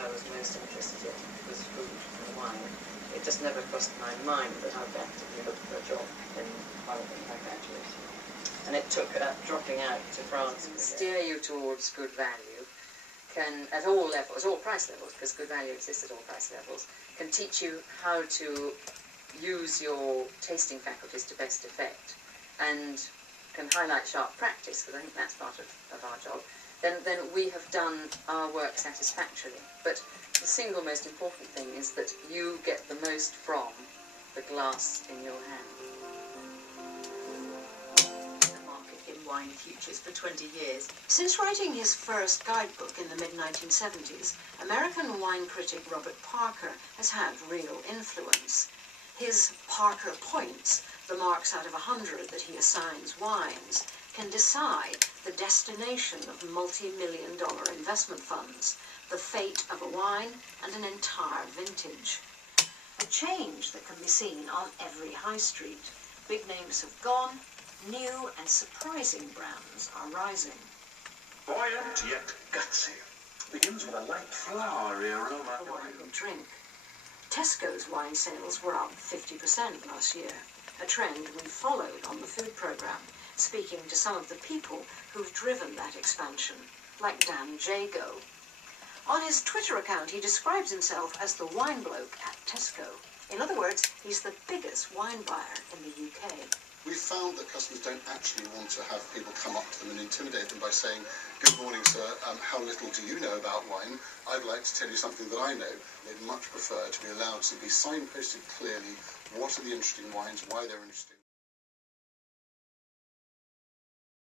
I was most interested in was food and wine. It just never crossed my mind that I'd actively look for a job in one of them when I graduated. And it took dropping out to France. Steer you towards good value can, at all levels, all price levels, because good value exists at all price levels, can teach you how to use your tasting faculties to best effect and can highlight sharp practice, because I think that's part of our job, then we have done our work satisfactorily. But the single most important thing is that you get the most from the glass in your hand. Wine futures for 20 years. Since writing his first guidebook in the mid-1970s, American wine critic Robert Parker has had real influence. His Parker points, the marks out of 100 that he assigns wines, can decide the destination of multi-million-dollar investment funds, the fate of a wine and an entire vintage. A change that can be seen on every high street. Big names have gone. New and surprising brands are rising. Buoyant yet gutsy. Begins with a light flowery aroma. The wine will drink. Tesco's wine sales were up 50% last year, a trend we followed on the food programme, speaking to some of the people who've driven that expansion, like Dan Jago. On his Twitter account, he describes himself as the wine bloke at Tesco. In other words, he's the biggest wine buyer in the UK. We've found that customers don't actually want to have people come up to them and intimidate them by saying, "Good morning, sir, how little do you know about wine? I'd like to tell you something that I know." They'd much prefer to be allowed to be signposted clearly what are the interesting wines, why they're interesting.